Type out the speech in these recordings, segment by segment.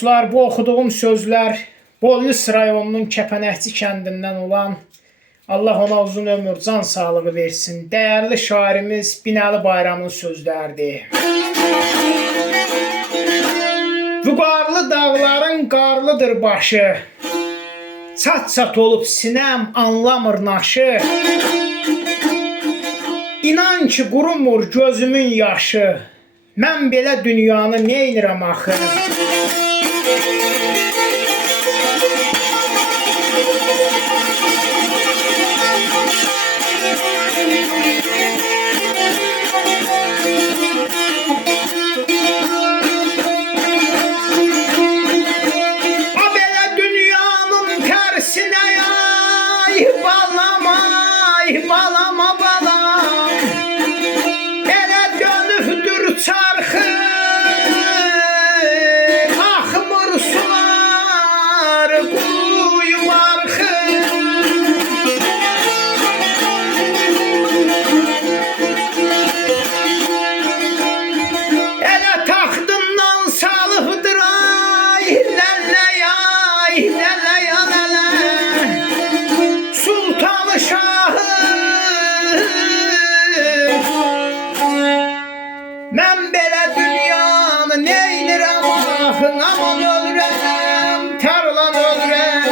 dostlar, bu oxuduğum sözlər Bolnis rayonunun Kəpənəkçi kəndindən olan, Allah ona uzun ömür, can sağlığı versin, dəyərli şairimiz Binəli Bayramın sözləridir. Vüqarlı dağların qarlıdır başı, çat-çat olub sinəm anlamır naşı. İnan ki qurumur gözümün yaşı, mən belə dünyanı neynirəm axı? Balama balam, elə dönübdür çarxı, axmır sular quruyub arxı. Elə taxtından salıbdır ay, ləlləy ay, ləlləy lələ, Sultanı Şahı. Mən belə dünyanı neynirəm axın, aman ölürəm, tərlan ölürəm.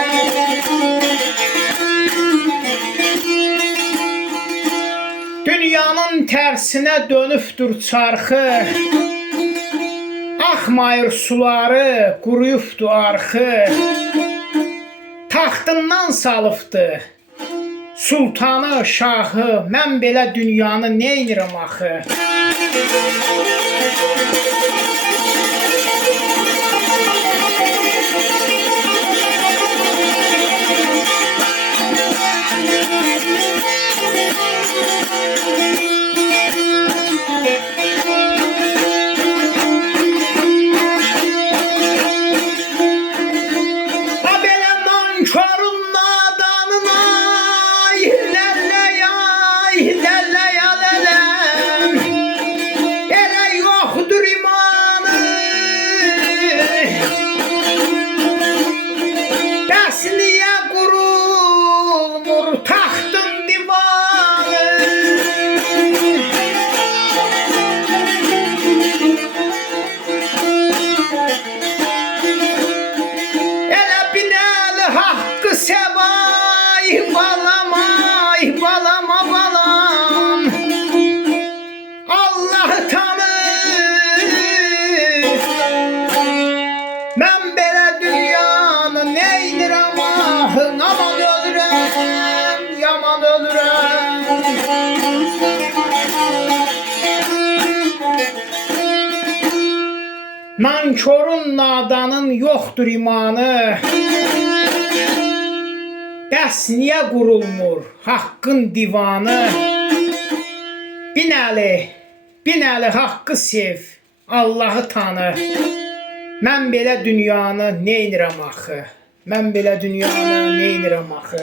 Dünyanın tərsinə dönübdür çarxı, axmayır suları, quruyubdur arxı. Taxtından salıbdı Sultanı Şahı, mən belə dünyanı neynirəm axı? Balama balam, Allah tanır, mən belə dünyanı neynirəm axın, aman ölürəm, yaman ölürəm. Nankorun nadanın yoxdur imanı, bəs niyə qurulmur haqqın divanı? Binəli haqqı sev, Allahı tanı. Mən belə dünyanı neynirəm axı? Mən belə dünyanı neynirəm axı?